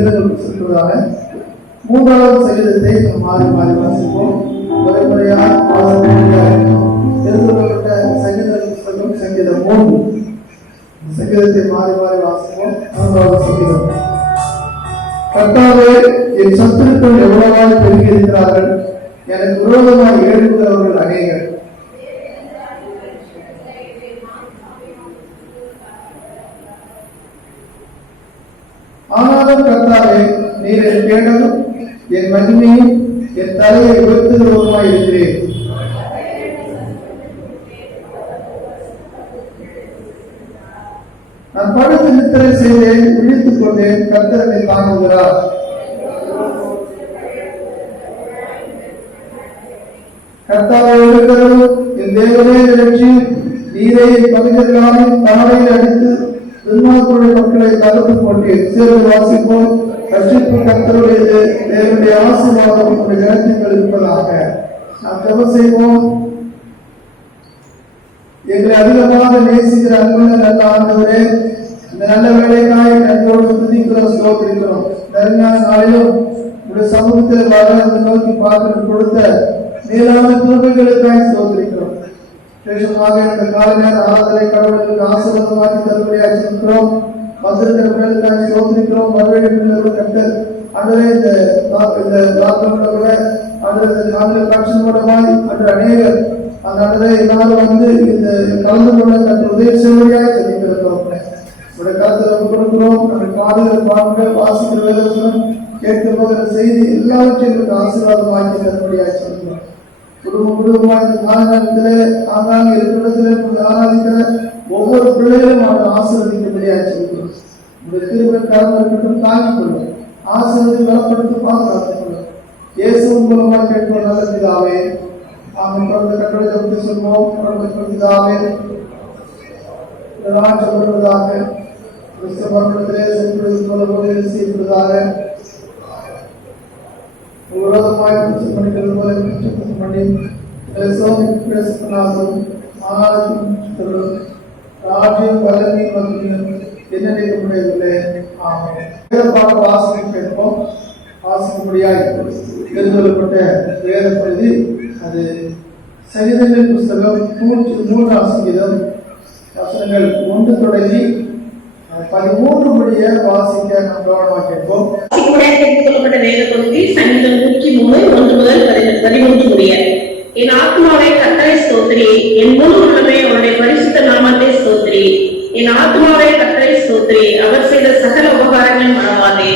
சங்கீதங்கள் சொல்வதாக மூன்றாவது சங்கீதத்தை மாறி மாறி வாசிப்போம். முறைமுறையாக தெரிந்து கொள்ளப்பட்ட சங்கீத புத்தகம் சங்கீதம் 3. சங்கீதத்தை மாறி மாறி வாசிப்போம். மூன்றாவது சங்கீதம். கர்த்தாவே, என் சத்துருக்கள் எவ்வளவாய் பெருகி இருக்கிறார்கள், எனக்கு விரோதமாய் எழுப்புகிறவர்கள் அநேகர். ஆனாலும் கர்த்தாவே, நீர் என் கேடலும் என் மகிமையும் என் தலையை உயர்த்துகிறவருமாய் இருக்கிறேன். நான் படுத்து நித்திரை செய்தேன், விழித்துக் கொண்டேன், கர்த்தர் என்னை தாங்குகிறார். கர்த்தாவே இருக்கிறதும் என் தேவனே நிகழ்ச்சியும் நீரை பகுதிகளாலும் தாரையில் அடித்து துன்மார்களுடைய மக்களை தடுத்து கொண்டேன். சேர்ந்து வாசிப்போம். ரட்சிப்பு கர்த்தருடையது, தேவனுடைய ஆசீர்வாதம் உங்களுடைய கருத்துக்கள் இருப்பதாக. நாம் ஜெபம் செய்வோம். எங்களை அதிகமாக நேசிக்கிற அன்புள்ள நல்ல ஆண்டவரே, இந்த நல்ல வேலைக்காய் நன்றோடு துதிக்கிறோம், ஸ்தோத்திரிக்கிறோம். நெருங்கின நாளிலும் உடைய சமூகத்தில் வர நோக்கி பார்க்க கொடுத்த மேலான கிருபைகளுக்காய் ஸ்தோத்திரிக்கிறோம். விசேஷமாக இந்த காலை நேர ஆராதனை கடவுளுக்கு ஆசீர்வாதமாக தரும்படியாக செலுத்துகிறோம். வந்திருக்கிற பிள்ளைகளுக்காக ஸ்தோத்திரிக்கிறோம். மறுபடியும் கர்த்தர் அன்றே இந்த லாக்டவுனோட ஆண்டு காட்சி மூலமாய் அன்று அநேகர் அந்த அன்றே எல்லாரும் வந்து இந்த கலந்து கொள்ள கற்று உதவி செய்வதாக செலுத்திருக்கிறோம். உடைய கருத்தில் கொடுக்கிறோம். அந்த காதுகள் பாடங்கள் வாசிக்கிற வேதத்திலும் கேட்கிற போகிற செய்தி எல்லாவற்றையும் ஆசீர்வாதமாக்கி தரும்படியாக சொல்கிறோம். குடும்பமாக இந்த காலகட்டத்திலே ஆங்காங்க இருக்கிற ஆராதிக்கிற ஒவ்வொரு பிள்ளைகளும் அவர்கள் ஆசீர்வதிக்கும்படியாக சொல்கிறோம். உங்களுடைய திரும்ப கலந்து இருக்கட்டும், தாங்கிக் கொள்ளும், ஆசீர்வதி பலப்படுத்தி பாதுகாத்துக் கொள்ளும். இயேசுவின் மூலமாக கேட்போம் நல்ல பிதாவே. ஆமென். பிறந்த கட்டளை பற்றி சொல்வோம். பிதாவே சொல்வதாக கிறிஸ்தவத்திலே செல்வது போல போல செய்வதாக விரோதமாய் பண்ணிக்கிறது போல பண்ணி பேசினாலும் ராஜ்யம் வல்லமை மற்றும் என்ன நினைக்க முடியவில்லை. பாட வாசகம் கேட்போம். வாசிக்கும்படியாக தெரிந்து கொள்ளப்பட்ட வேத பகுதி அது சங்கீதங்களின் புஸ்தகம் 103 சங்கீதம் வசனங்கள் 1 தொடங்கி 13 முடிய வாசிக்க நாம் கவனமாக கேட்போம். தெரிந்து கொள்ளப்பட்ட வேத பகுதி சங்கீதம் 103 1 முதல் 13 முடிய. என் ஆத்மாவை கர்த்தரை ஸ்தோத்திரி, என் முழு உள்ளமே அவருடைய பரிசுத்த நாமத்தை ஸ்தோத்திரி. என் ஆத்மாவை கர்த்தரை ஸ்தோத்திரி, அவர் செய்த சகல உபகாரங்கள் மறவாதே.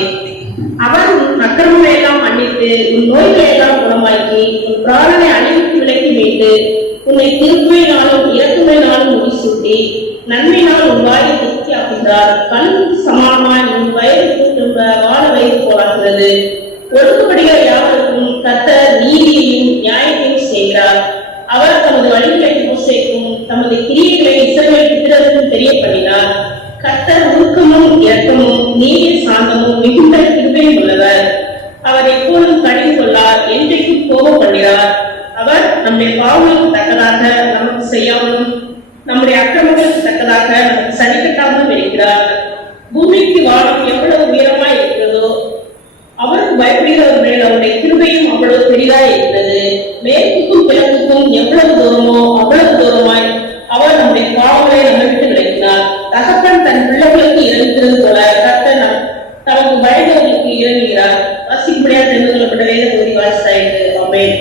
அவர் உன் அக்கிரமங்களை எல்லாம் மன்னித்து உன் நோய்களை எல்லாம் குணமாக்கி உன் பிராணனை அழிவுக்கு விலக்கி மீட்டு உன்னை திருப்புமையினாலும் இறக்குமையினாலும் முடிசூட்டி நன்மையினால் உன் வாயை திருப்தியாக்குகிறார். கண் சமானமாய் உன் வயதுக்கு திரும்ப வாழ வயது போராகிறது. ஒடுக்கப்படுகிற யாவருக்கும் கர்த்தர் நீதியையும் நியாயத்தையும் செய்கிறார். அவர் தமது வழிகளை மோசேக்கும் தமது கிரியைகளை இஸ்ரவேல் பிதர்களுக்கும் தெரியப்படினார். கர்த்தர் உருக்கமும் இரக்கமும் நீதி சாந்தமும் மிகுந்த கிருபையும் உள்ளவர். அவர் எப்போதும் கடிந்து கொள்ளார், என்றைக்கும் கோபம் பண்ணுகிறார். அவர் நம்முடைய பாவங்களுக்கு தக்கதாக நமக்கு செய்யாமலும் நம்முடைய அக்கிரமங்களுக்கு தக்கதாக நமக்கு சரி கட்டாமலும் இருக்கிறார். பூமிக்கு வானம் எவ்வளவு உயரமாய் இருக்கிறதோ அவருக்கு பயப்படுகிறவர் மேல் அவருடைய கிருபையும் அவ்வளவு பெரிதாய் இருக்கிறது. மேற்குக்கும் கிழக்குக்கும் எவ்வளவு தூரமோ அவ்வளவு தூரமாய் அவர் நம்முடைய பாவங்களை நம்ம விட்டு விளக்கினார். தகப்பன் தன் பிள்ளைகளுக்கு இறங்குகிறது போல கர்த்தர் தமக்கு பயந்தவர்களுக்கு இறங்குகிறார். வாசிக்கும்படியாக தெரிந்து கொள்ளப்பட்ட வேத பகுதி வாசித்தாயிற்று. ஆமென்.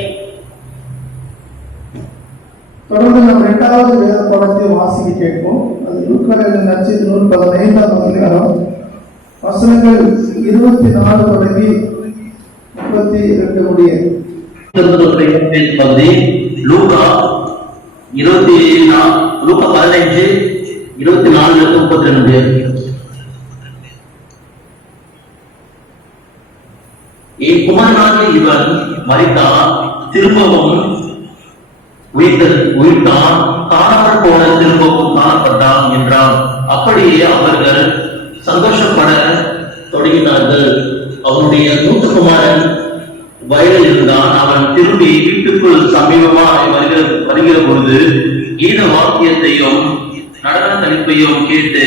தொடர்ந்து நாம் 2வது வேத பாடத்தை வாசிக்க கேட்போம். அது லூக்கா எழுதின நற்செய்தி நூல் 15ஆம் அதிகாரம் வசனங்கள் 24 தொடங்கி 32 முடிய. பகுதி லூக்கா 15 24 32. என் குமாரனாக இவன் மரித்தான், திரும்பவும் உயிர்த்தான், காணாமல் போன திரும்பவும் காணப்பட்டான் என்றான். அப்படியே அவர்கள் சந்தோஷப்பட தொடங்கினார்கள். அவனுடைய மூத்த குமாரன் வயலில் இருந்தான். அவன் திரும்பி வீட்டுக்குள் சமீபமாய் வருகிற பொழுது கீத வாக்கியத்தையும் நடன தணிப்பையும் கேட்டு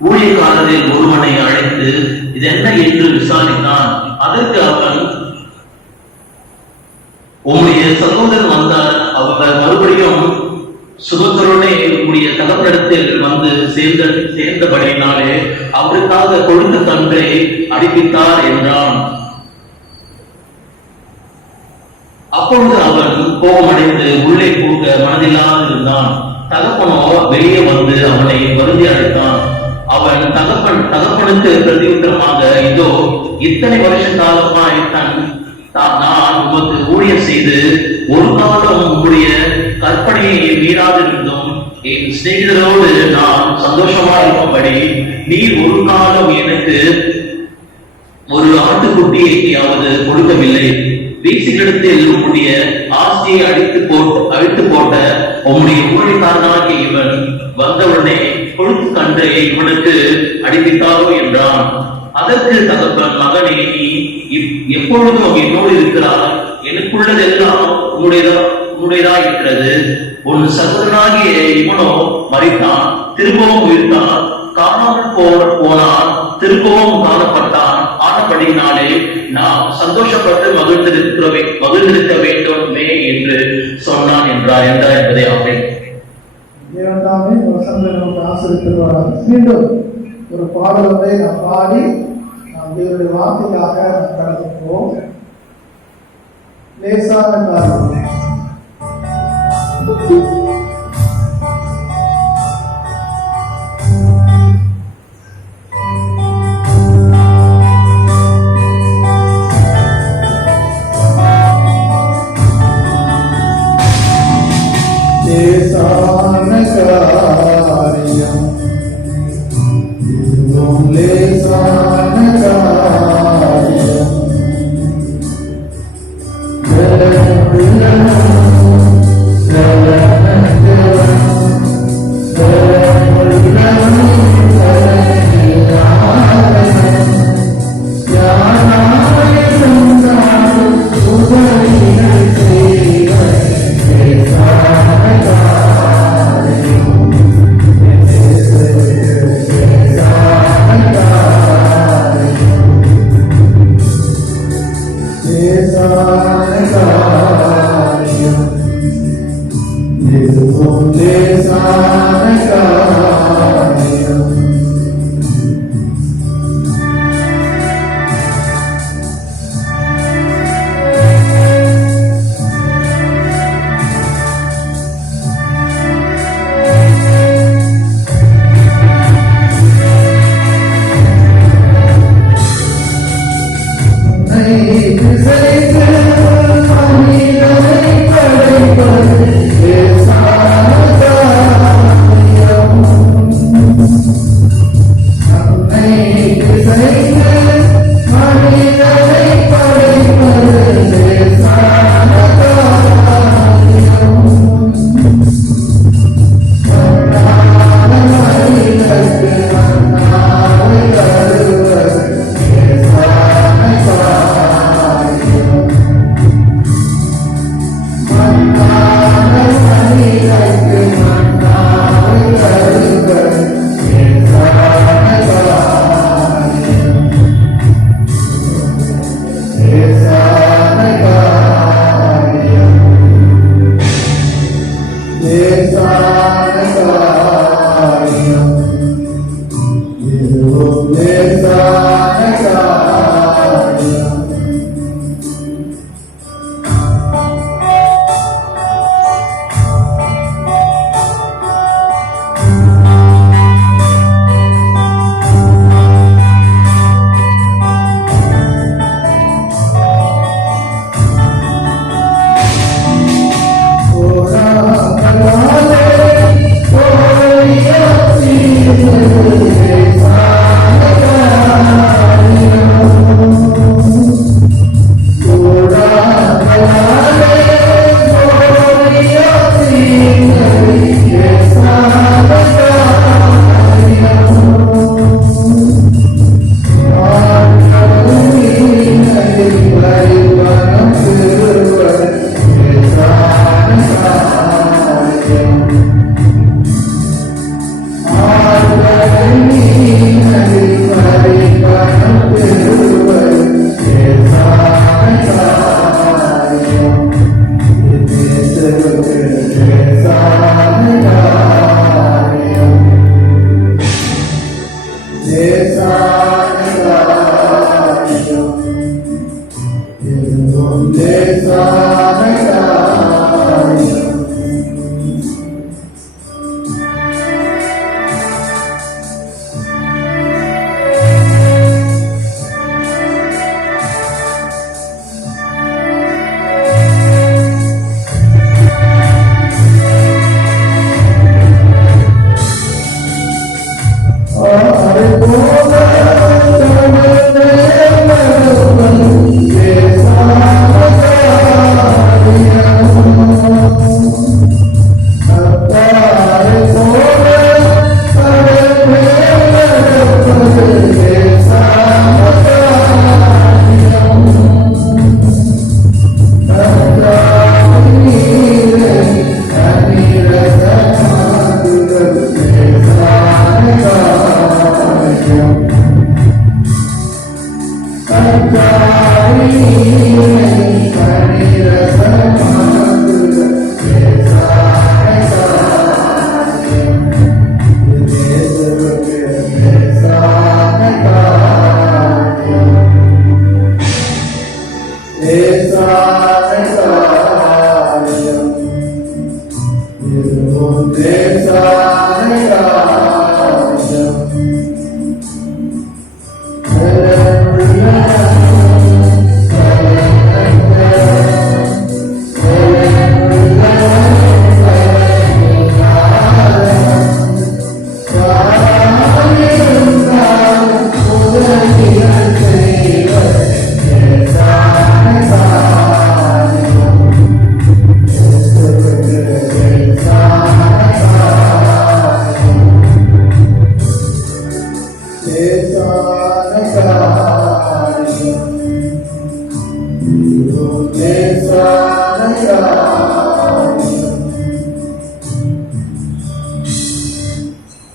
ஊழியக்காரரில் ஒருவனை அழைத்து, இது என்ன என்று விசாரித்தான். அதற்கு அவன், உம்முடைய சகோதரன் வந்தார், அவர் மறுபடியும் சுகத்தருடனே உம்முடைய தகப்பனிடத்தில் வந்து சேர்ந்தபடியினாலே அவருக்காக கொழுந்த கன்றை அடிப்பித்தார் என்றான். அப்பொழுது அவன் கோபமடைந்து உள்ளே போக மனதில்லாமல் இருந்தான். தகப்பனோ வெளியே வந்து அவனை வருந்தி அழைத்தான். அவன் தகப்பனுக்கு பிரதியுத்தரமாக, இதோ இத்தனை வருஷ காலமாய் நான் உமக்கு ஊழியர் செய்து ஒரு காலம் உங்களுடைய கற்பனையை மீறாதிருந்தும் என் சிநேகிதரோடு நான் சந்தோஷமா இருக்கும்படி நீர் ஒரு காலம் எனக்கு ஒரு ஆட்டுக்குட்டியையாவது கொடுக்கவில்லை. வீசிகளிடத்தில் உம்முடைய ஆசையை அழித்து போட்ட உம்முடைய ஊழியக்காரனாகிய இவன் வந்தவுடனே கொழுத்து கன்றை இவனுக்கு அடிப்பித்தாரோ என்றான். அதற்கு தகப்பன், மகனே, நீ எப்பொழுதும் என்னோடு இருக்கிறாய், எனக்குள்ளதெல்லாம் உன்னுடையதா இருக்கிறது. உன் சகோதரனாகிய இவனோ மரித்தான், திரும்பவும் உயிர்த்தான், காணாமல் போனான், திரும்பவும் காணப்பட்டான். ஆனபடினாலே நாம் சந்தோஷப்பட்டு மகிழ்ந்திருக்க வேண்டுமே என்று சொன்னான் என்றார் என்பதை ஆமென். இரண்டாமே வசனங்களை நமக்கு ஆசிரியர் மீண்டும் ஒரு பாடலை நாம் பாடி நாம் தேவனுடைய வார்த்தைக்காக கடந்துப்போம். லேசான காரியம். La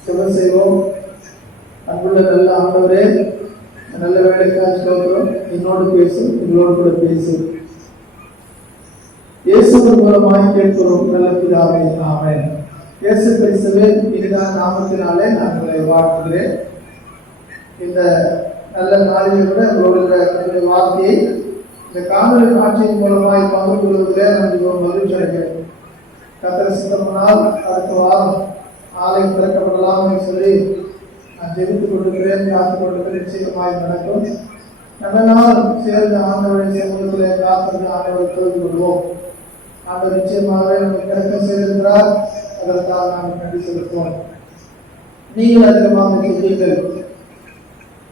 ஜெபம் செய்வோம். அன்புள்ள நல்ல ஆண்டவரே, நல்ல வேலைக்காக ஸ்தோத்திரம். என்னோடு பேசு, எங்களோடு கூட பேசு. இயேசுவின் மூலமாய் கேட்கிறோம் நல்ல பிதாவே, ஆமென். இயேசு கிறிஸ்துவின் இனிதான நாமத்தினாலே நான் உங்களை வாழ்த்துகிறேன். இந்த நல்ல நாளில் கூட உங்களுடைய வார்த்தையை இந்த காணொலி காட்சியின் மூலமாய் பங்கு கொள்வதிலே நான் மிகவும் மகிழ்ச்சி அடைகிறேன். கர்த்தர் சித்தமானால் அடுத்த வாரம் ஆலயம் திறக்கப்படலாம் என்று சொல்லி நான் ஜெபித்துக் கொண்டிருக்கிறேன், காத்துக் கொண்டிருக்கிறேன். நிச்சயமாய் நடக்கும். நல்ல நாள் சேர்ந்து ஆண்டவரை சமூகத்திலே காத்திருந்து ஆண்டவரை தொழுது கொள்வோம். ஆண்டவர் நிச்சயமாகவே நமக்கு இறக்கம் செய்திருக்கிறார். அதற்காக நாம் நன்றி செலுத்துவோம். நீங்கள் அதிகமாக செய்தீர்கள்.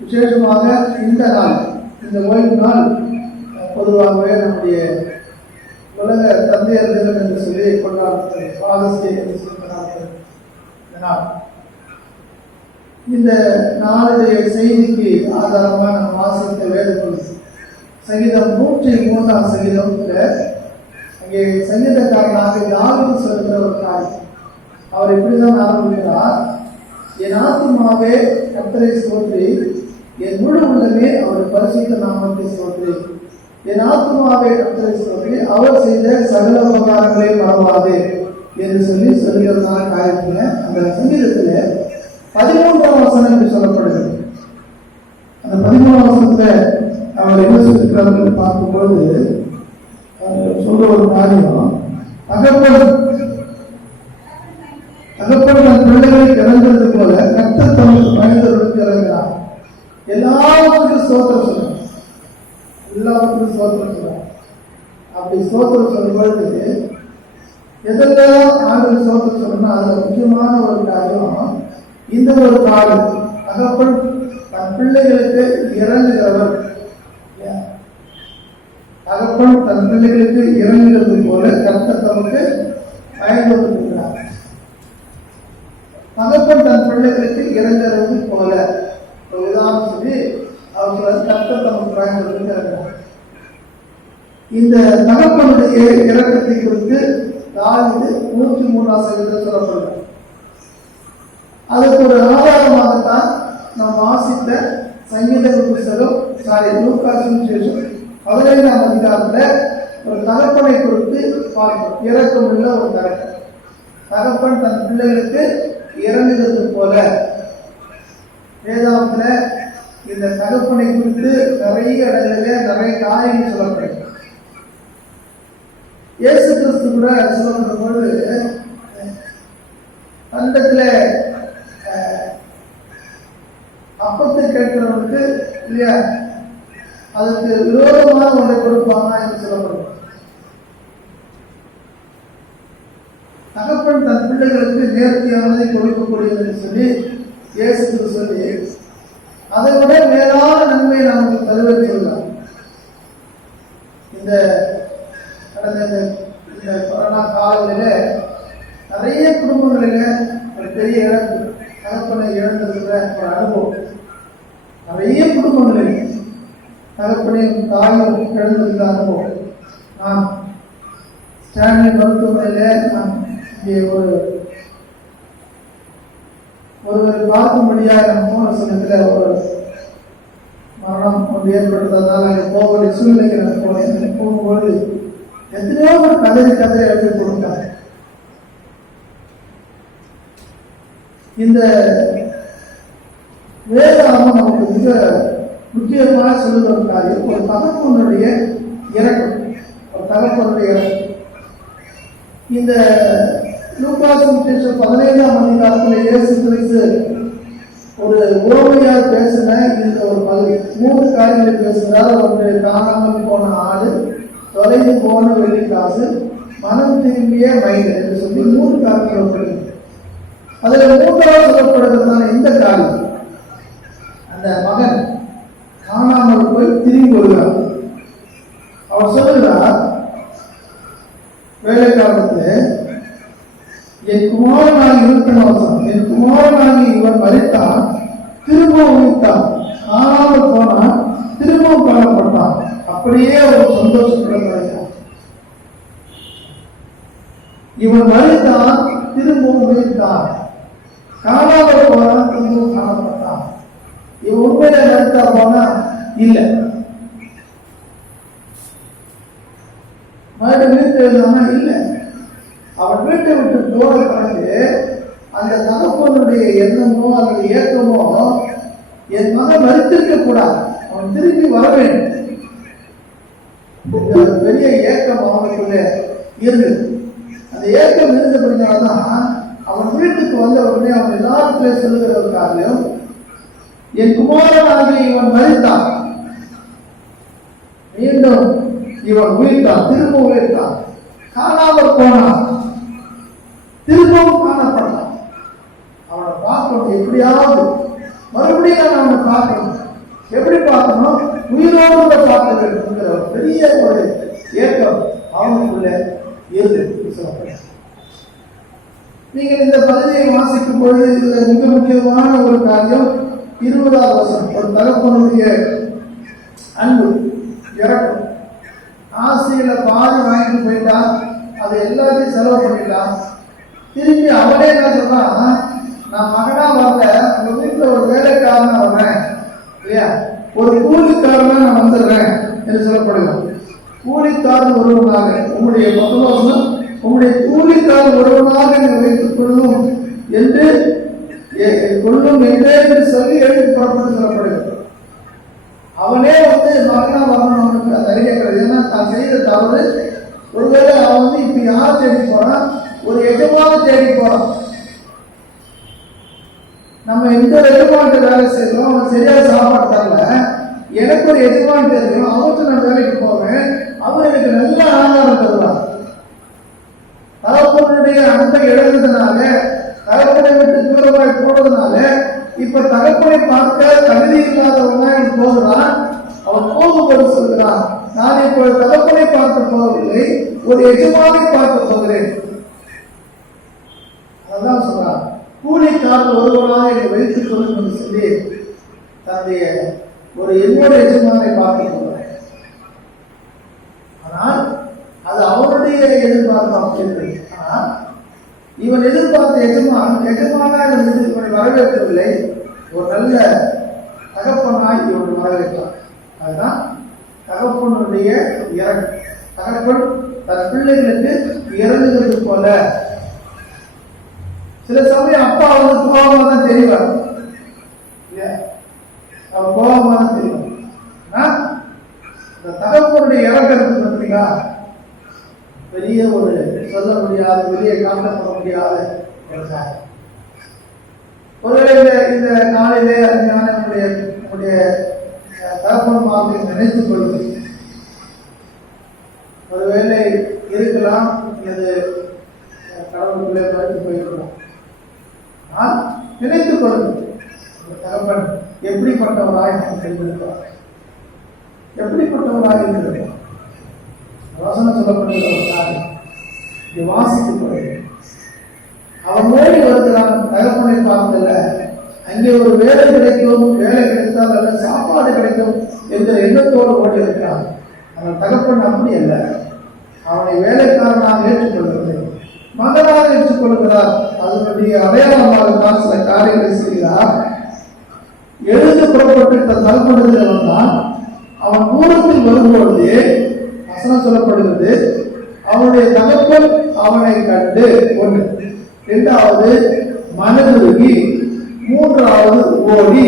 விசேஷமாக இந்த நாள், இந்த ஓய்வு நாள் பொதுவாகவே நம்முடைய உலக தந்தையர் தினம் என்று சொல்லி கொண்டாடுகிறது. ஃபாதர்ஸ் டே என்று சொல்லி கொண்டாடுகிறது. இந்த நாளுடைய செய்திக்கு ஆதாரமாக நம்ம வாசித்த வேதத்தில் சங்கீதம் 103 சங்கீதத்துல அங்கே சங்கீதக்காரனாக தாவீது சொல்கிற ஒரு காரியம். அவர் இப்படிதான் ஆரம்பிக்கிறார்: என் ஆத்துமாவே கர்த்தரை ஸ்தோத்திரி, என் முழு உள்ளமே அவர் பரிசுத்த நாமத்தை ஸ்தோத்திரி. என் ஆத்துமாவே கர்த்தரை ஸ்தோத்திரி, அவர் செய்த சகல உபகாரங்களை மறவாதே என்று சொல்லி சொல்கிறதான காரியத்துல அந்த சங்கீதத்துல 13ஆம் வசனம் என்று சொல்லப்படுகிறது. அந்த 13ஆம் வசனத்துல அவர் என்ன சொல்லிருக்கிறார்கள் பார்க்கும்போது சொல்ற ஒரு காரியம், தகப்பன் தன் பிள்ளைகளை இறந்தது போல கர்த்தர் தமக்கு பயந்தவர்களுக்கு இறங்கினார். எல்லாவற்றுக்கும் ஸ்தோத்திரம் சொல்றார். எல்லாவற்றுக்கும் ஸ்தோத்திரம் சொல்றார். அப்படி ஸ்தோத்திரம் சொல்லும் பொழுது எதெல்லாம் ஆண்டவர் ஸ்தோத்திரம் சொல்லணும்னா அதுல முக்கியமான ஒரு காரியம் இந்த ஒரு காலம். தகப்பன் தன் பிள்ளைகளுக்கு இறங்குகிறவர். தகப்பன் தன் பிள்ளைகளுக்கு இறங்குகிறது போல கர்த்தர் தமக்கு பயன்படுத்துகிறார். தகப்பன் தன் பிள்ளைகளுக்கு இறங்குறது போல ஒரு உதாரணம் சொல்லி அவர் கர்த்தர் தமக்கு பயன்படுத்துகிறார். இந்த தகப்பனுடைய இறக்கத்தை குறித்து தாவீது 103 சங்கீதத்தில் சொல்லப்படுகிறார். அதுக்கு ஒரு ஆதாரமாகத்தான் நாம் வாசித்த சங்கீத புத்தகம் லூக்கா சுவிசேஷம் 15ஆம் அதிகாரத்துல ஒரு தகப்பனை குறித்து பார்க்கிறோம். இரக்கமுள்ள ஒரு தகப்பன். தகப்பன் தன் பிள்ளைகளுக்கு இறங்குகிறது போல வேதாகத்துல இந்த தகப்பனை குறித்து நிறைய இடங்களிலே நிறைய காரியங்கள் சொல்லப்படுகிறது. இயேசு கிறிஸ்து கூட சொல்லப்படும் பொழுது தண்டத்துல அப்பத்தை கேட்கிறவனுக்கு இல்லையா அதுக்கு விரோதமான ஒன்றை கொடுப்பாங்க என்று சொல்லப்படும். தகப்பன் தன் பிள்ளைகளுக்கு நேர்த்தியானதை கொடுக்கக்கூடியது சொல்லி இயேசு சொல்லி அதை விட மேலான நன்மையை நமக்கு தருவதை சொல்லலாம். இந்த கடந்த இந்த கொரோனா காலங்களில நிறைய குடும்பங்களில ஒரு பெரிய இழப்பு, தகப்பனை இழந்திருக்கிற ஒரு அனுபவம். நிறைய குடும்பங்களில் தகப்பனையும் தாயும் இழந்திருக்கிற அனுபவம். நான் ஸ்டான்லி மருத்துவமனையில நான் இங்கே ஒருவர் பார்க்கும்படியாக நம்ம போன சமயத்தில் ஒரு மரணம் ஒன்று ஏற்பட்டதால் அங்கே போக வேண்டிய சூழ்நிலைக்கு நான் போனேன். போகும்போது எத்தனையோ ஒரு கதறி எழுதி கொடுத்தாங்க. இந்த வேதாகம் நமக்கு மிக முக்கியமாக சொல்லுகிற ஒரு காரியம், ஒரு தகப்பனுடைய இறக்கம், ஒரு தகப்பனுடைய இறக்கம். இந்த லூக்காஸ் 15ஆம் அதிகாரத்தில் இயேசு கிறிஸ்து ஒரு உவமையா பேசின இந்த ஒரு பகுதி 3 காரியங்களை பேசுகிறார். ஒன்று காணாமல் போன ஆடு, தொலைந்து போன வெள்ளிக்காசு, மனம் திரும்பிய மனிதன் என்று சொல்லி 3 காரியங்கள் சொல்லப்படுகிறது. அதுல 3வது சொல்லப்படுறதுதான இந்த காரியம், அந்த மகன் காணாமல் போய் திரும்பி வருகிறார். அவர் சொல்லுகிறார் வேலைக்காலத்து, என் குமாரனாகி இருக்கணும், என் குமாரனாகி இவன் மறித்தான், திரும்பவும் உயிர்த்தான், காணாமல் போனான், திரும்பவும் காணப்பட்டான். அப்படியே ஒரு சந்தோஷப்படுகிறார். இவன் மறித்தான், திரும்பவும் உயிர்த்தான், காணாமல் போனான், திரும்பவும் காணப்பட்டான். இவன் உண்மையில மறித்தா போனா இல்லை, மறுபடியும் வீட்டு எழுதாம இல்லை. அவன் வீட்டை விட்டு போற பிறகு அந்த தகப்பனுடைய எண்ணமோ அல்லது ஏக்கமோ, என் மகன் மறுத்திருக்க கூடாது, அவன் திரும்பி வர வேண்டும். இந்த பெரிய ஏக்கம் அவனுக்குள்ள இருந்தது. அந்த ஏக்கம் இருந்தபடினால்தான் அவன் வீட்டுக்கு வந்த உடனே அவன் எல்லாருக்குள்ளே சொல்லுகிற ஒரு காரியம், என் குமாரனாகி இவன் மறித்தான், மீண்டும் இவன் உயிர்த்தான், திரும்ப உயிர்த்தான், காணாமல் போனான், திரும்பவும் காணப்பட்டான். அவனை பார்க்கணும், எப்படியாவது மறுபடியும் அவனை பார்க்கணும். எப்படி பார்க்கணும்? உயிரோடு பார்க்க வேண்டும்ங்கிற ஒரு பெரிய ஒரு ஏக்கம் அவனுக்குள்ள இருந்து. நீங்கள் இந்த பகுதியை வாசிக்கும் பொழுது இதுல மிக முக்கியமான ஒரு காரியம் 20வது வசனம், ஒரு தகப்பனுடைய அன்பு, இறக்கம். ஆசையில பாதி வாங்கிட்டு போயிட்டான், அதை எல்லாத்தையும் செலவு பண்ணிட்டான். திரும்பி அவனே என்ன சொல்றான், நான் மகனா வரல, உங்க வீட்டுல ஒரு வேலைக்காரனா வர்றேன் இல்லையா, ஒரு கூலிக்காரனா நான் வந்துடுறேன் என்று சொல்லப்படுகிறான். கூலிக்காரன் ஒருவனாக உங்களுடைய 10 வருஷம் உங்களுடைய கூலிக்காரன் ஒருவனாக நீங்கள் வைத்துக் கொள்ளும் என்று சொல்லி எழுதி புறப்பட்டு சொல்லப்படுகிறது. அவனே மகனா வரணும், அவனுக்கு அந்த ஐடியா கிடையாது. ஏன்னா தான் செய்த தவறு, ஒருவேளை அவன் இப்ப யாரை தேடி போறான், ஒரு எஜமான தேடி போறான். நம்ம எந்த எஜமான்ட்ட வேலை செய்யறோம், அவன் சரியா சாப்பாடு தரல, எனக்கு ஒரு எஜமான் தெரியும், அவன்கிட்ட நான் வேலைக்கு போவேன், அவன் எனக்கு நல்ல ஆதாரம் தருவான். தகப்பனுடைய அன்பை இழந்ததுனால, தகப்பனை விட்டு தூரமாய் போனதுனால இப்ப தகப்பனை பார்க்க தகுதி இல்லாதவன் போகிறான். அவன் போகும்போது சொல்கிறான், நான் இப்ப தகப்பனை பார்க்க போவதில்லை, ஒரு எஜமானை பார்க்க போகிறேன். அதான் சொல்றான், கூலிக்காரன் ஒருவனாக என்னை வைத்துக் கொள்ளும் என்று சொல்லி தன்னுடைய ஒரு என்னோட எஜமானை பார்க்க போகிறேன். ஆனால் அது அவனுடைய எதிர்பார்ப்பு. ஆனால் இவன் எதிர்பார்த்த எஜமான இவனை வரவேற்கவில்லை, ஒரு நல்ல தகப்பனாய் இவன் வரவேற்றான். அதுதான் தகப்பனுடைய இறக்கம். தகப்பன் தன் பிள்ளைகளுக்கு இறங்குகிறது போல. சில சமயம் அப்பா கோபமா தான் தெரிவார், அவன் கோபமா தான் தெரியும். இந்த தகப்பனுடைய இறக்கிறது பார்த்தீங்களா, பெரிய ஒரு சொல்ல முடியாத, வெளியே காட்டப்பட முடியாத ஒரு காரியம். ஒருவேளை இந்த நாளிலே அருமையான நம்முடைய தகப்பன்மார்களை நினைத்துக் கொள்வது ஒருவேளை இருக்கலாம், இது கடவுளுக்குள்ளே பறித்து போயிருக்கலாம். ஆனால் நினைத்துக் கொள்வது, தகப்பன் எப்படிப்பட்டவராய் நாம் செய்திருக்கிறார், எப்படிப்பட்டவராக இருக்கிறோம். வசனம் சொல்லப்படுகிற ஒரு காரியம் இது வாசித்துக் கொள்ளுங்கள். அவன் ஓடி வருகிறான், தகப்பனை பார்த்தல, அங்கே ஒரு வேலை கிடைக்கும், வேலை கிடைத்தால் அல்ல சாப்பாடு கிடைக்கும் என்ற எண்ணத்தோடு ஓடி இருக்கிறான். அவன் தகப்பன் அப்படி அல்ல, அவனை வேலைக்காரனாக ஏற்றுக்கொள்கிறது, மகனாக ஏற்றுக்கொள்கிறார். அதனுடைய அடையாளமாக தான் சில காரியங்களை செய்கிறார். எழுந்து புறப்பட்டு தகப்பனிடத்தில் வந்தான். அவன் தூரத்தில் வரும்பொழுது வசனம் சொல்லப்படுகிறது, அவனுடைய தகப்பன் அவனை கண்டு ஒன்று, இரண்டாவது மனதுருகி, மூன்றாவது ஓடி,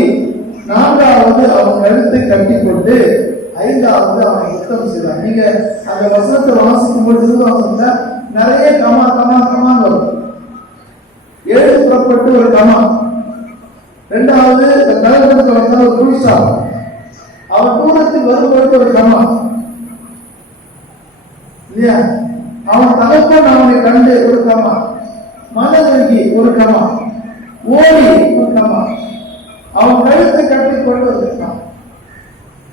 நான்காவது அவன் கழுத்தை கட்டிக்கொண்டு, ஐந்தாவது அவனை யுத்தம் செய்தான். நீங்க அந்த வசனத்தை வாசிக்கும் பொழுது நிறைய கமா கமா கமா வரும். எழுது புறப்பட்டு ஒரு கமா, இரண்டாவது கலகத்தில் வந்த ஒரு புருஷா, அவன் தூரத்தில் வரும்பொழுது ஒரு கமா இல்லையா, அவன் தகப்பன் அவனை கண்டு ஒரு கமா, மனதுருகி ஒரு கமா, ஓடி ஒரு கமா, அவன் கழுத்தை கட்டி கொண்டு வந்திருக்கான்,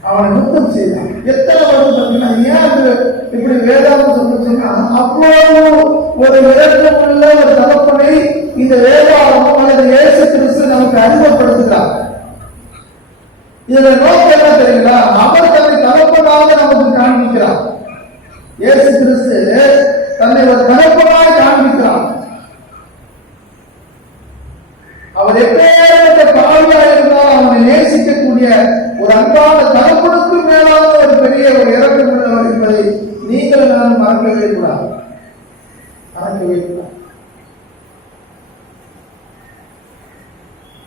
அவனை யுத்தம் செய்தான். எத்தனை வருடம் பார்த்தீங்கன்னா, ஏன் அது இப்படி வேதாந்தம் சொல்லுச்சுன்னா, அப்போது ஒரு இரக்கமுள்ள ஒரு தகப்பனை இந்த வேதாந்தம் அல்லது இயேசு கிறிஸ்து நமக்கு அறிமுகப்படுத்துகிறார். இதுல நோக்கம் என்ன தெரியுங்களா? அவர் தன்னை தகப்பனாக நமக்கு காண்பிக்கிறார். இயேசு கிறிஸ்து தன்னை ஒரு தகப்பனாக காண்பிக்கிறார். அவர் எப்பேற்பட்ட பாவியாக இருந்தால் அவனை நேசிக்கக்கூடிய ஒரு அன்பான தகப்பனுக்கு மேலான ஒரு பெரிய ஒரு இறக்கம் உள்ளவர் என்பதை நீங்கள் நான் மறக்கவே கூடாது.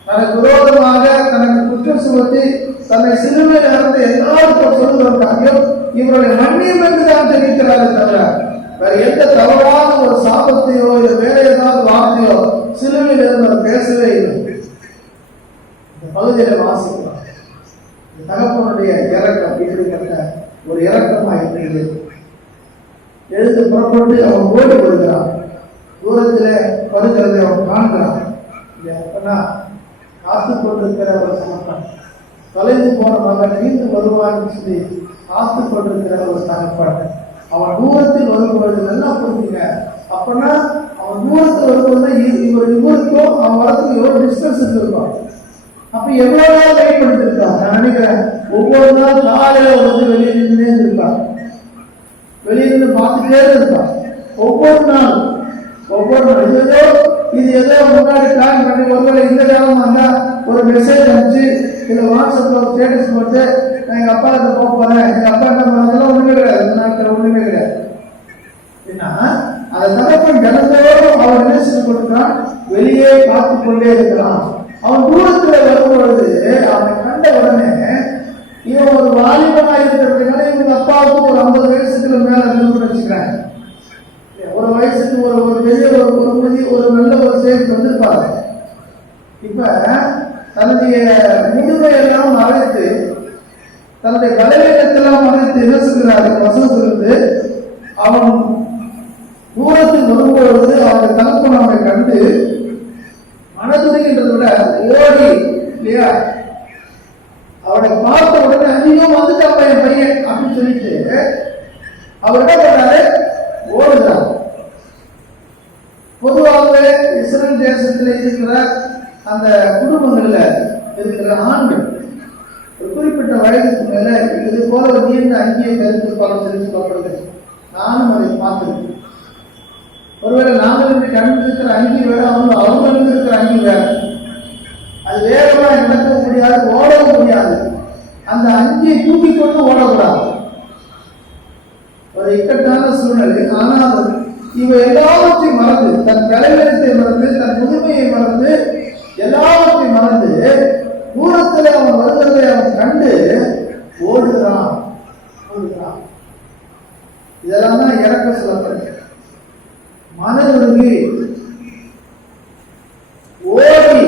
தனக்கு விரோதமாக தனக்கு குற்றம் சுமத்தி தன்னை சிலுவையில் இறந்து எல்லாருக்கும் சொல்லுவதற்காக இவருடைய மன்னியம் என்றுதான் தெரிவிக்கிறாரே தவிர வேற எந்த தவறான ஒரு சாபத்தையோ இல்லை வேற ஏதாவது வார்த்தையோ சிலுவையில் இருந்து பேசவே இல்லை. இந்த பகுதியில வாசிக்கலாம். தகப்பனுடைய இறக்கம் இப்படிப்பட்ட ஒரு இறக்கமாக இருக்கிறது. எழுந்து புறப்பட்டு அவன் ஓடி விடுகிறான். தூரத்தில் வருகிறதை அவன் காண்கிறான். காத்து கொண்டிருக்கிற ஒரு தகப்பன், தொலைந்து போன மகன் மீண்டும் வருவான்னு சொல்லி காத்து கொண்டிருக்கிற ஒரு தகப்பன், அவன் தூரத்தில் வரும்பொழுது நல்லா புரிஞ்சுங்க. அப்பனா அவன் தூரத்தில் வரும்போது இவருக்கும் அவன் வரத்துக்கு எவ்வளவு டிஸ்டன்ஸ் இருந்திருப்பான். அப்ப எவ்வளவு நாள் வெயிட் பண்ணிருக்கான். நான் நினைக்கிறேன் ஒவ்வொரு நாள் காலையில வந்து வெளியே நின்றுனே இருப்பான், வெளியிருந்து பார்த்துட்டே இருப்பான். ஒவ்வொரு நாள் இது ஏதோ முன்னாடி பிளான் பண்ணி ஒருவேளை இந்த காலம் வந்தா ஒரு மெசேஜ் அனுப்பிச்சு இல்ல வாட்ஸ்அப்ல ஒரு ஸ்டேட்டஸ் போட்டு நான் எங்க அப்பா கிட்ட போக போறேன், எங்க அப்பா என்ன பண்ணதெல்லாம் ஒண்ணுமே கிடையாது. இந்த நாட்கள் ஒண்ணுமே கிடையாது. ஏன்னா அந்த தகப்பன் ஜனத்தோடு அவன் என்ன செய்து கொடுக்கிறான், வெளியே பார்த்து கொண்டே இருக்கிறான். அவன் தூரத்துல வரும்பொழுது அவனை கண்ட உடனே இவன் ஒரு வாலிபனாக இருக்கிறதுனால இவங்க அப்பாவுக்கு ஒரு 50 வயசுக்கு மேல இருக்குன்னு வச்சுக்கிறாங்க. ஒரு வயசுக்கு ஒரு பெரிய ஒரு நல்ல ஒரு சேஃப் வந்திருப்பாங்க. இப்ப தன்னுடைய முதுமையெல்லாம் மறைத்து தன்னுடைய பலவீனத்தெல்லாம் மறைத்து என்ன சொல்கிறாரு வசனத்திலிருந்து, அவன் தூரத்தில் வரும்பொழுது அவனுடைய தகப்பன் அவனை கண்டு மனதுருகின்றதை விட ஓடி இல்லையா, அவனை பார்த்த உடனே அதிகம் வந்துட்டான் என் பையன் அப்படின்னு சொல்லிட்டு அவர் என்ன பண்றாரு, ஓடுகிறார். பொதுவாகவே இஸ்ரேல் தேசத்தில் இருக்கிற அந்த குடும்பங்கள்ல இருக்கிற ஆண்கள் ஒரு குறிப்பிட்ட வயதுக்கு மேல இது போல ஒரு நீண்ட அங்கியை கருத்து பல சொல்லப்படுது. நானும் அதை பார்த்திருக்கேன். ஒருவேளை நாங்கள் கண்டு இருக்கிற அங்கி வேற, அவங்க இருக்கிற அங்கி வேற. அது வேகமா நடக்க முடியாது, ஓடவும் முடியாது. அந்த அங்கியை தூக்கி கொண்டு ஓடக்கூடாது. ஒரு இக்கட்டான சூழ்நிலை. ஆனால் இவ எல்லாவற்றையும் மறந்து, தன் தலைவரத்தை மறந்து, தன் முதுமையை மறந்து, எல்லாவற்றையும் மறந்து தூரத்தில் அவன் வருகிறதை அவன் கண்டு ஓடுகிறான். இதெல்லாம் தான் இறக்க சொல்லப்படுது. மனதுருகி ஓடி,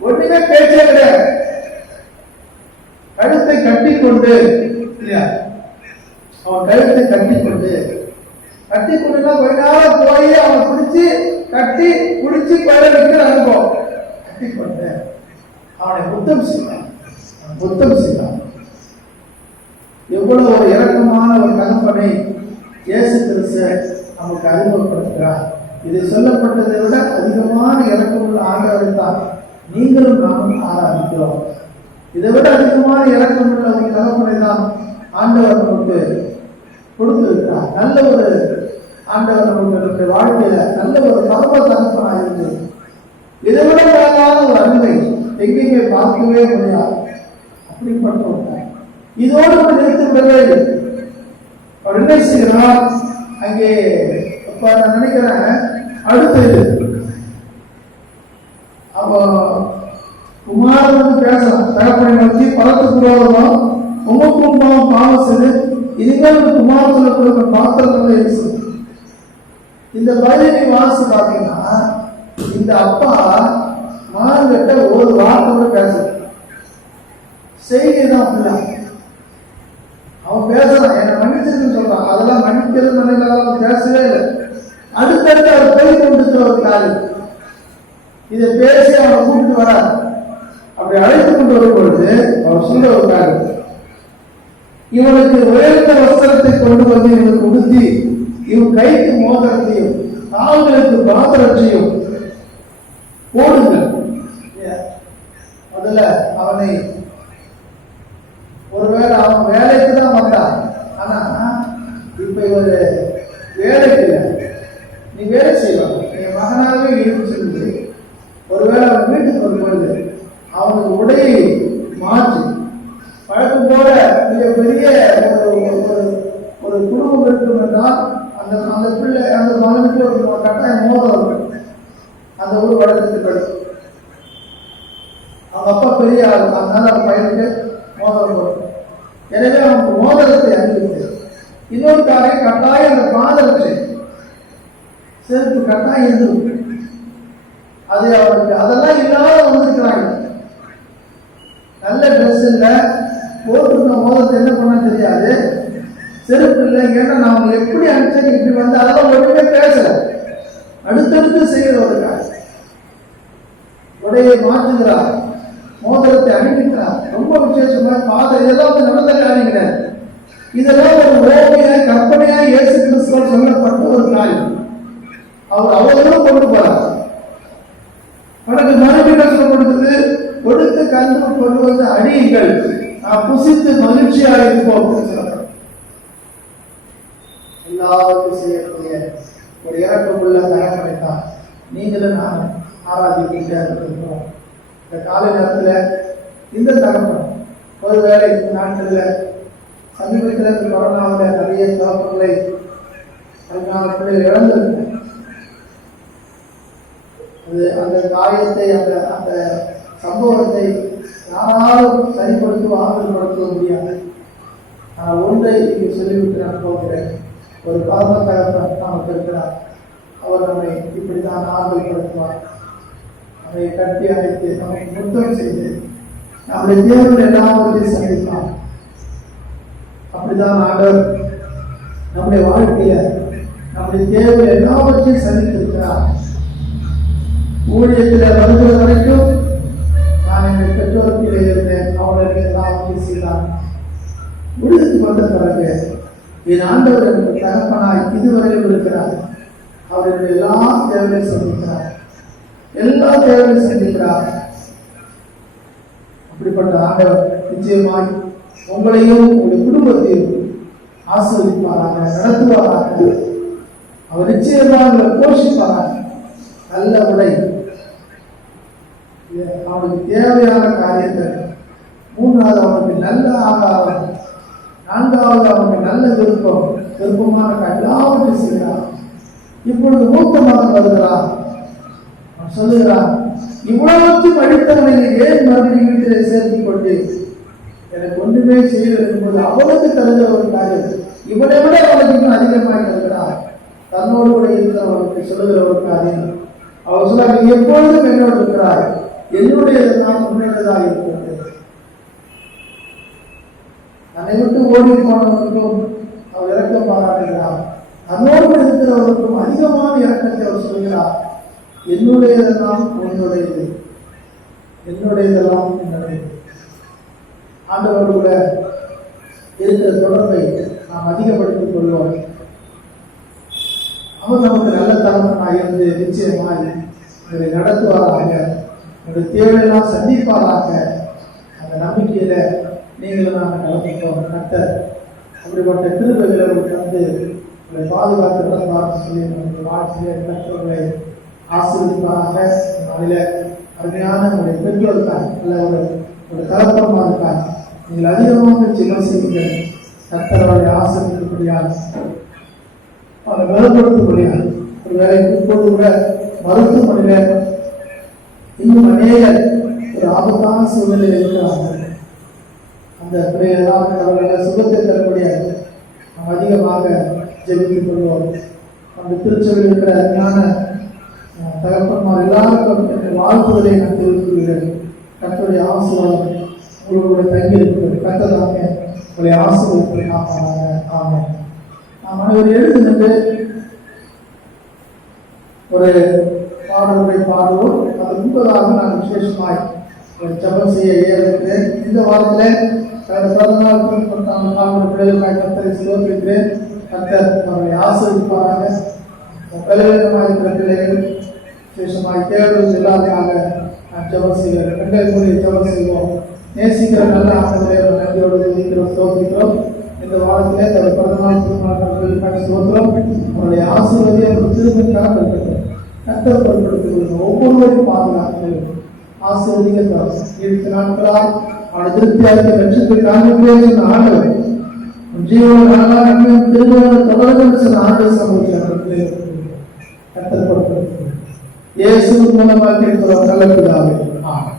ஒண்ணுமே பேச்சே கிடையாது, கழுத்தை கட்டிக்கொண்டு இல்லையா, அவன் கழுத்தை கட்டிக்கொண்டு கொஞ்ச நேரம் போய் அவனை பிடிச்சி கட்டி பிடிச்சி பயிர வைக்கிற அனுபவம். கட்டிக்கொண்டு அவனை புத்தம் செய்தான். எவ்வளவு ஒரு இறக்கமான ஒரு தகப்பனை இயேசு கிறிஸ்து நமக்கு அறிமுகப்படுத்துகிறார். இது சொல்லப்பட்டதை விட அதிகமான இறக்கமுள்ள ஆண்டவரை தான் நீங்களும் நாமும் ஆராதிக்கிறோம். இதை விட அதிகமான இறக்கமுள்ள ஒரு தகப்பனை தான் ஆண்டவர் நமக்கு கொடுத்திருக்கிறார். நல்ல ஒரு ஆண்டவர் நமக்கு வாழ்க்கையில நல்ல ஒரு பரவ தகப்பனாக இருந்து இதை விட மேலான ஒரு அன்பை எங்கேயுமே பார்க்கவே முடியாது. அப்படிப்பட்ட ஒரு தாய். இதோடு கூட நிறுத்தவிடவே இல்லை. அவர் என்ன செய்கிறார், அங்கே இப்ப நான் நினைக்கிறேன் அடுத்தது அவ குமாரன் வந்து பேசலாம், தகப்பனை நோக்கி பலத்துக்கு விரோதமா உமக்கு முன்பாக பாவம் செய்து இனிமேல் குமாரத்துல கொடுக்க பாத்திரங்களை இயேசு. இந்த பதிலை வாசி பார்த்தீங்கன்னா இந்த அப்பா மகன்கிட்ட ஒரு வார்த்தை கூட பேசல, செய்திதான் அப்படிதான். அவன் பேசுறான், என்ன மன்னிச்சிருக்குன்னு சொல்றான், அதெல்லாம் மன்னிக்கிறது மன்னிக்கலாம் பேசவே இல்லை. அடுத்தடுத்து அவர் போய் கொண்டு ஒரு காரியம் இதை பேசி அவனை கூப்பிட்டு வரார். அப்படி அழைத்து கொண்டு வரும் பொழுது அவர் சொல்ல ஒரு காரியம், இவனுக்கு உயர்ந்த வஸ்திரத்தை கொண்டு வந்து இவனுக்கு உடுத்தி இவன் கைக்கு மோதிரத்தையும் கால்களுக்கு பாத்திரத்தையும் போடுங்கள். முதல்ல அவனை ஒருவேளை அவன் வேலைக்கு தான் வந்தான், ஆனா இப்ப இவரு வேலைக்கு இல்லை, நீ வேலை செய்வாங்க, என் மகனாகவே இருந்து சொல்லுது. ஒருவேளை அவன் வீட்டுக்கு வரும்பொழுது அவனுக்கு உடையை மாற்றி வழக்கம் போல மிகப்பெரிய ஒரு குடும்பம் இருக்கும் என்றால் அந்த பிள்ளை அந்த மகனுக்கு ஒரு கட்டாயம் மோதல் அந்த ஊர் வழக்கத்துக்கு கிடைக்கும். அவங்க அப்பா பெரிய ஆள், அதனால அவன் பையனுக்கு மோதல் வரும். எனவே அவனுக்கு மோதலத்தை அறிவித்து இன்னொரு காரியம் கட்டாயம் அந்த பாதரட்சை செருப்பு கட்டாயம் இருந்து அது அவனுக்கு அதெல்லாம் இல்லாத வந்திருக்கிறாங்க. நல்ல ட்ரெஸ் இல்லை, போட்டுருந்த மோதத்தை என்ன பண்ண தெரியாது, செருப்பு இல்லை. ஏன்னா நான் அவங்க எப்படி அனுப்பிச்சேன் இப்படி வந்து அதெல்லாம் ஒன்றுமே பேசல, அடுத்தடுத்து செய்கிற ஒரு காரியம். உடையை மாற்றுகிறார், மோதிரத்தை அணிவிக்கிறார், ரொம்ப விசேஷமா பாதை இதெல்லாம் வந்து நடந்த காரியங்கள். இதெல்லாம் ஒரு ஓவிய கற்பனையா இயேசு கிறிஸ்துவால் சொல்லப்பட்ட ஒரு காரியம். அவர் அவர்களும் கொண்டு போறார். உனக்கு மறுபடியும் சொல்லப்படுகிறது, கொடுத்து கண்டு கொண்டு வந்து அடியுங்கள், நான் புசித்து மகிழ்ச்சியாக இருப்போம். எல்லாருக்கும் செய்யக்கூடிய ஒரு இறக்கமுள்ள தகவலை தான் நீங்களும் நான் ஆராதிக்க இருக்கிறோம். இந்த காலை நேரத்தில் இந்த தகவல் ஒருவேளை இந்த நாட்களில் சமீபத்தில் கொரோனாவில் நிறைய தகவல்களை பிள்ளைகள் இழந்திருக்கும். அது அந்த காரியத்தை அந்த சம்பவத்தை யாராலும் சரிப்படுத்துவ ஆதரப்படுத்த முடியாது. நான் ஒன்றை இங்கு சொல்லிவிட்டு நான் போகிறேன். ஒரு காரணத்தாக நமக்கு இருக்கிறார். அவர் நம்மை இப்படித்தான் ஆதரப்படுத்துவார். நம்மை கட்டி அணைத்து நமக்கு முத்தம் செய்து நம்முடைய தேவர்கள் எல்லாவற்றையும் சந்திப்பார். அப்படிதான் ஆண்டவர் நம்முடைய வாழ்க்கைய நம்முடைய தேவர்கள் எல்லாவற்றையும் சந்தித்திருக்கிறார். ஊழியத்தில் வருகிற வரைக்கும் நான் எங்கள் பெற்றோர்களிலே இருந்தேன், அவர்களுக்கு எல்லாவற்றையும் செய்தார். ஊழியத்துக்கு வந்த பிறகு என் ஆண்டவர் எனக்கு தகப்பனாய் இதுவரையில் இருக்கிறார். அவர்கள் எல்லா தேவையும் சந்திக்கிறார், எல்லா தேவையும் சந்திக்கிறார். அப்படிப்பட்ட ஆண்டவர் நிச்சயமாய் உங்களையும் உங்களுடைய குடும்பத்தையும் ஆசீர்வதிப்பாராக, நடத்துவாராக. அவர் நிச்சயமாக உங்களை போஷிப்பாராக. நல்ல உடை, அவனுக்கு தேவையான காரியங்கள், மூன்றாவது அவனுக்கு நல்ல ஆகாரம், நான்காவது அவனுக்கு நல்ல விருப்பமான எல்லாவற்றையும் செய்கிறார். இப்பொழுது மூத்த மகன் வருகிறான். அவன் சொல்லுகிறான், இவ்வளவுக்கும் அடித்தவனை ஏன் மறுபடியும் வீட்டிலே சேர்த்துக் கொண்டு எனக்கு ஒன்றுமே செய்வது போது அவனுக்கு தருகிற ஒரு காரியம் இவனை விட அவனுக்கு அதிகமாக தருகிறார். தன்னோடு கூட இருக்கிறவனுக்கு சொல்லுகிற ஒரு காரியம். அவர் சொல்ல, நீ எப்பொழுதும் என்னோடு இருக்கிறாய், என்னுடையதெல்லாம் உன்னுடையதாக இருக்கிறது. தன்னை விட்டு ஓடி போனவனுக்கும் அவர் இறக்கம் பாராட்டுகிறார். தன்னோடு இருக்கிறவருக்கும் அதிகமான இறக்கத்தை அவர் சொல்கிறார். என்னுடையதெல்லாம் உன்னுடையது, என்னுடையதெல்லாம் என்னுடையது. ஆண்டவரோடு கூட இருக்கிற தொடர்பை நாம் அதிகப்படுத்திக் கொள்வோம். அவர் நமக்கு நல்ல தகவலாக இருந்து நிச்சயமாய் இதை நடத்துவாராக, உங்களுடைய தேவையெல்லாம் சந்திப்பாராக. அந்த நம்பிக்கையில நீங்களும் நாங்கள் நடத்திட்டோம். கர்த்தர் அப்படிப்பட்ட கிருபைகளை தந்து உங்களை பாதுகாத்து சொல்லி நம்முடைய வாழ்க்கையை கற்றவர்களை ஆசீர்வதிப்பாராக. அதில் அருமையான உங்களுடைய பெற்றோருக்காக அல்ல ஒரு தகப்பமா இருக்காங்க நீங்கள் அதிகமாக ஜெபம் செய்யுங்கள். கர்த்தருடைய ஆசீர்வதிக்கப்படியாக அவரை பலப்படுத்தக்கூடியது. ஒரு வேலைக்கு இப்போது கூட மருத்துவமனையில் இன்னும் அநேகர் ஒரு ஆபத்தான சூழ்நிலையில் இருக்கிறார்கள். அந்த பிள்ளைகளால் அவர்களை சுகத்தை தரக்கூடிய நாம் அதிகமாக ஜெபித்துக் கொள்வோம். அந்த திருச்சபையில் இருக்கிற அருமையான தகப்பன்மார் எல்லாருக்கும் எங்கள் வாழ்த்துவதை நான் தெரிவித்துள்ளேன். கர்த்தருடைய ஆசீர்வாதம் உங்களுடைய தங்கி இருக்கிறது. கர்த்தராக உங்களுடைய ஆசீர்வாதத்தை காப்பாங்க. ஆமாம். நாம் அனைவரும் எழுந்து நின்று ஒரு பாடல்களை பாடுவோம். அது முன்பதாக நான் விசேஷமாய் ஜபம் செய்ய இருக்கிறேன். இந்த வாரத்தில் பிறந்தநாள் பிள்ளைகளுக்காக கர்த்தரை சிலோகிக்கிறேன். கர்த்தர் அவர்களை ஆசீர்வதிப்பாராக. பலவீனமாக இருக்கிற பிள்ளைகள் விசேஷமாய் தேவைகள் எல்லாருக்காக நான் ஜபம் செய்கிறேன். பெண்கள் மூலிய ஜபம் செய்வோம். நேசிக்கிற நல்ல ஆசிரியரை நன்றியோடு இருக்கிறோம், சோதிக்கிறோம். இந்த வாரத்திலே தன் பிறந்தநாள் திருமணம் சோத்திரம் அவருடைய ஆசீர்வதியை ஒரு திருமணக்காக இருக்கட்டும். கர்த்தர் பொருட்படுத்திக் ஒவ்வொருவரையும் பாதுகாக்கிறது. ஆசீர்வதிகள் 7 நாட்களால் அவனை திருப்தியாக வெற்றி காண்பிக்க ஆண்டவர் ஜீவன நல்லா திருமண தொடர்கள் சில ஆண்டு சமூகத்தை கர்த்தர் பொருட்படுத்துகிறார். இயேசு மூலமாக இருக்கிற நல்ல பிதாவே. ஆமென்.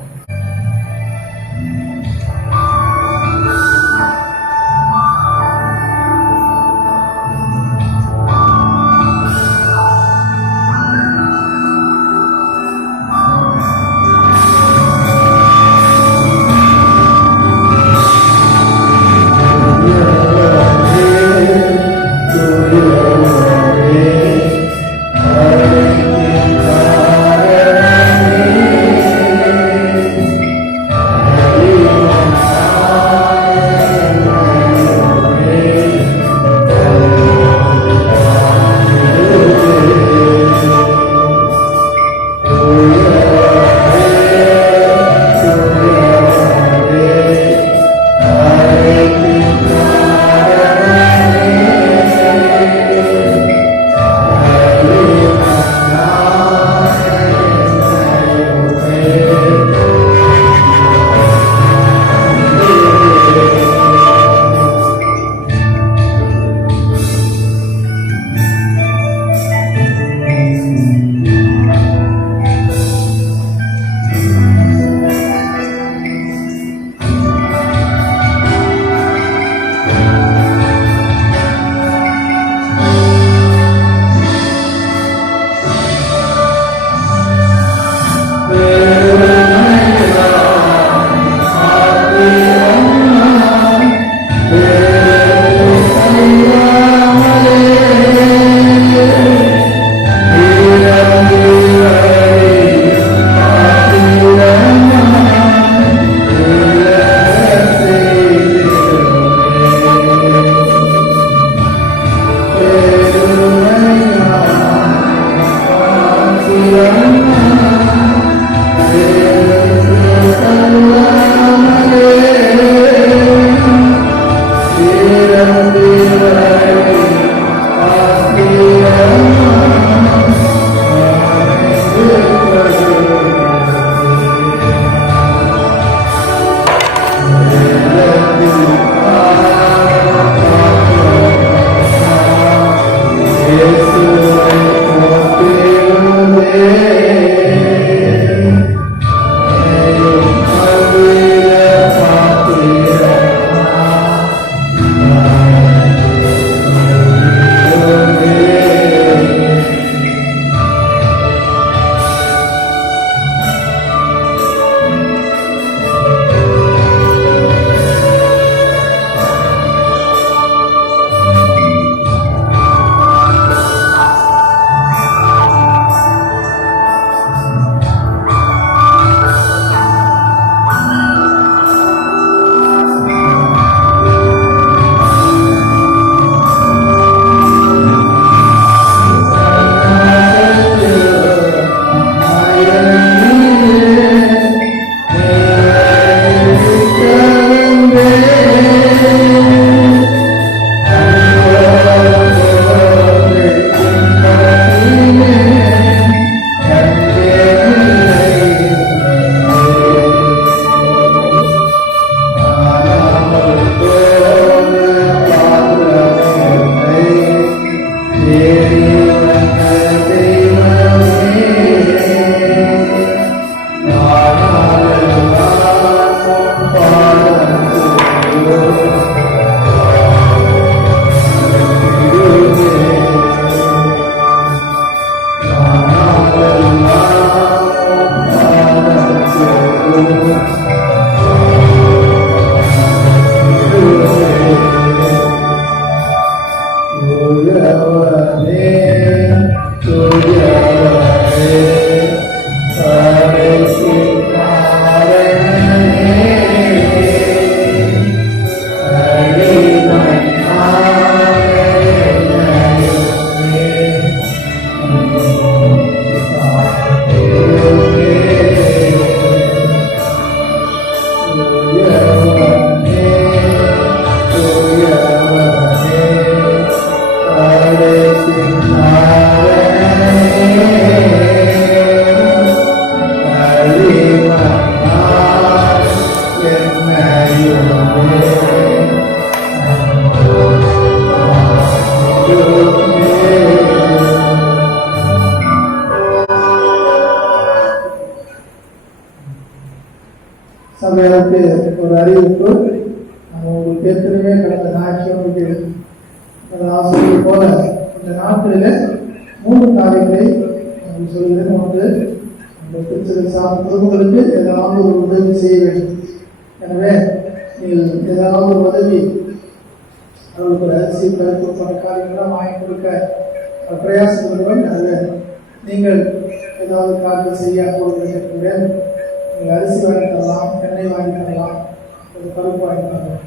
Amen. சபையாருக்கு ஒரு அறிவிப்பு. உங்களுக்கு ஏற்கனவே கடந்த ஞாயிற்றுக்கிழமைக்கு ஆசிரியர் போல இந்த நாட்களில் 3 காரியங்களை சொல்கிறேன். ஒன்று, இந்த திருச்சபை சார்ந்த குடும்பங்களுக்கு ஏதாவது ஒரு உதவி செய்ய வேண்டும். எனவே நீங்கள் ஏதாவது ஒரு உதவி, அவர்களுக்கு ஒரு அரிசி பருப்பு போன்ற காரியங்களாம் வாங்கி கொடுக்க பிரயாசப்படுவோம். எனவே நீங்கள் ஏதாவது காரியங்கள் செய்ய கேட்கிறேன். நீங்கள் அரிசி வாங்கி தரலாம், எண்ணெய் வாங்கி தரலாம், ஒரு பருப்பு வாங்கி தரலாம்.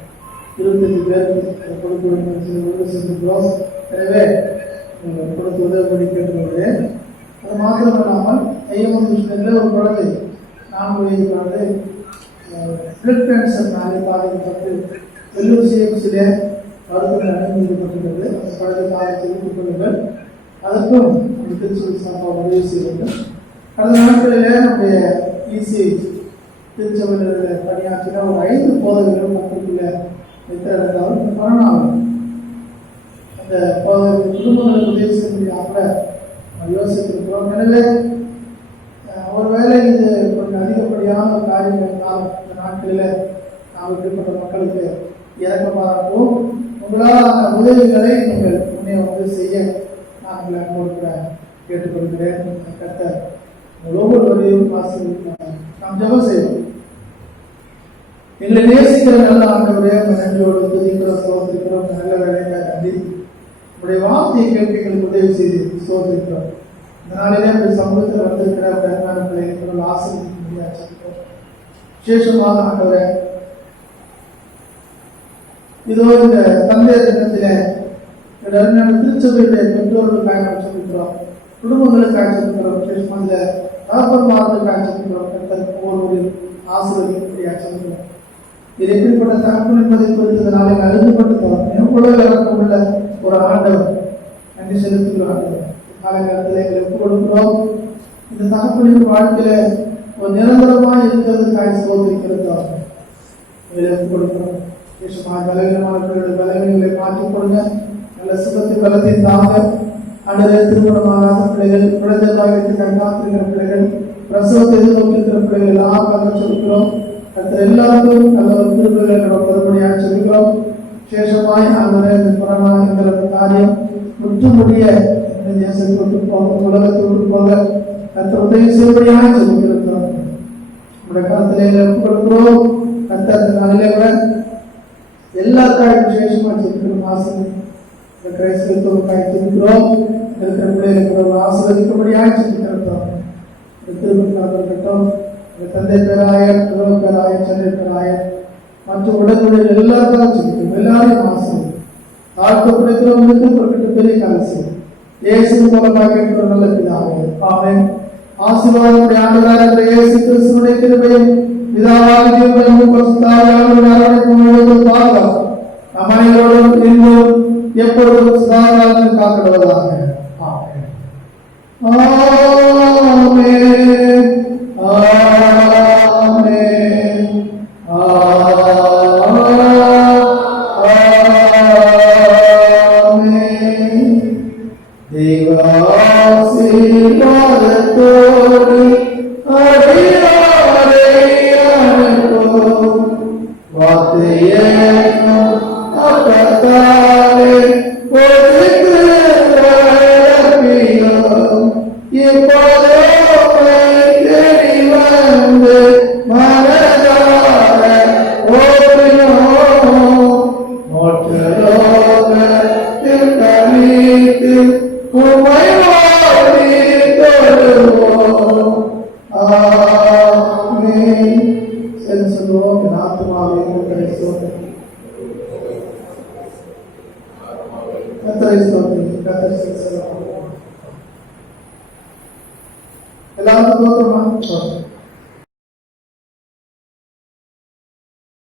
25 பேருக்கு கொடுக்க வேண்டும் சொல்லி உதவி செஞ்சுக்கிறோம். எனவே நீங்கள் கொடுத்து உதவி கேட்டுக்கொள்கிறேன். அது மாத்திரம் இல்லாமல் ஐயம்மன் கிருஷ்ணனில் ஒரு குழந்தை 4 வயது குழந்தை பிளட் கேன்சர்னாலே பாதிக்கப்பட்டு வெள்ளூர் சிஎம்சியிலே மருத்துவமனை அனுமதிக்கப்பட்டுள்ளது. அந்த குழந்தை காலத்தை விட்டுக் கொள்ளுங்கள். அதற்கும் நம்ம திருச்சபை சார்பாக உதவி செய்ய வேண்டும். கடந்த நாட்களிலே நம்முடைய இசி திருச்சபையில் பணியாற்றின ஒரு 5 போதகர்களும் மக்களுக்குள்ள வைத்திருந்தாலும் இந்த கொரோனாவில் அந்த குடும்பங்களுக்கு உதவி செய்ய முடியாமல் யோசித்திருக்கிறோம். எனவே ஒருவேளை இது கொஞ்சம் அதிகப்படியான காரியங்கள் இருந்தால் இந்த நாட்களில் நாம் இப்படிப்பட்ட மக்களுக்கு இறக்கமாகவும் உங்களால் அந்த உதவிகளை நீங்கள் முன்னே செய்ய நான் உங்களை அன்போடு கேட்டுக்கொள்கிறேன். கர்த்தர் ஒவ்வொருவரையும் ஆசீர்வதிப்பார். நாம் ஜெபம் செய்வோம். எங்களை நேசிக்கிற நல்ல ஆண்டவரே, நன்றியோடு துதிக்கிறோம், சோதரிக்கிறோம். நல்ல வேலையாக நன்றி. உடைய வார்த்தையை கேட்டு எங்களுக்கு உதவி செய்து சோதரிக்கிறோம். இந்த நாளிலே உடைய சமூகத்தில் வந்திருக்கிற பெருமான பிள்ளைகளை ஆசீர்வதிக்க முடியாது. விசேஷமாக ஆண்டவரே, இதோ இந்த தந்தையர் தினத்திலே திருச்சபையுடைய பெற்றோர்களுக்காக சொல்லிக்கிறோம், குடும்பங்களுக்காக சொல்லிக்கிறோம், விசேஷமாக தகப்பன்மார்களுக்காக சொல்லிக்கிறோம். ஒவ்வொருவரையும் ஆசீர்வதிக்க சொல்லிக்கிறோம். இது எப்படிப்பட்ட தகப்பன் என்பதை குறித்து நாளை அழுதுபட்டு உலக உள்ள ஒரு ஆண்டவர் நன்றி செலுத்துகிறோம். காலகட்டத்தில் எங்களை ஒப்புக் கொடுக்கிறோம். இந்த தகப்பனின் வாழ்க்கையில ஒரு நிரந்தரமாக இருக்கிறதுக்காக சோதரிக்கிறோம். எங்களை ஒப்புக் கொடுக்கிறோம். விசேஷமாக பலவீனமானவர்களுடைய பலவீனங்களை மாற்றிக் கொடுங்க. நல்ல சுகத்தை பலத்தை தாங்க. அடுத்த திருமணமாகாத பிள்ளைகள், குழந்தை பாகத்தை கண்காத்திருக்கிற பிள்ளைகள், பிரசவத்தை எதிர்நோக்கியிருக்கிற பிள்ளைகள் எல்லாம் கலந்து சொல்கிறோம். எல்லாருக்கும் நல்ல ஒரு திருவிழா பெறும்படியாக சொல்கிறோம். விசேஷமாய் அந்த கொரோனா என்கிற காரியம் முற்றுமுடிய இந்த தேசத்தை விட்டு போக, உலகத்தை விட்டு போக கர்த்தர் உதவி செய்யும்படியாக சொல்லியிருக்கிறோம். நம்முடைய கருத்திலே ஒப்புக் கொடுக்கிறோம். கர்த்தர் நாளிலே எல்லா காரியம் விசேஷமாக சொல்லிக்கிறோம். ஆசிரியர் கிரைஸ்தவத்துவக்காக சொல்லிக்கிறோம். இருக்கிற பிள்ளைகளை ஆசீர்வதிக்கும்படியாக சொல்லியிருக்கிறோம். திருமணம் இருக்கட்டும், தந்தை பேராயர், பேராயர், சென்னை பேராயர் மற்றும் உடனுடைய எல்லாருக்கும் சொல்லிக்கிறோம். எல்லாரையும் ஆசிரியர் தாழ்த்தப்படுகிறவங்களுக்கு குறிப்பிட்ட பெரிய காலசி இயேசு மூலமாக கேட்கிற நல்ல பிதாவே, ஆமென். ஆசீர்வாதம் ஆண்டவராகிய இயேசு கிறிஸ்துவின் கிருபையும் பிதாவாகிய தேவனுடைய பரிசுத்த ஆவியானவரின் பாதுகாப்பு நம் அனைவரோடும் இன்றும் எப்பொழுதும் சதா காலத்தில் காக்கப்படுவதாக. ஆமென். சொல்லுவோம். என் ஆத்துமாவே கர்த்தரை ஸ்தோத்திரி. கர்த்தரை ஸ்தோத்திரி. கர்த்தரை ஸ்தோத்திரி. எல்லாருக்கும் தோற்றமா?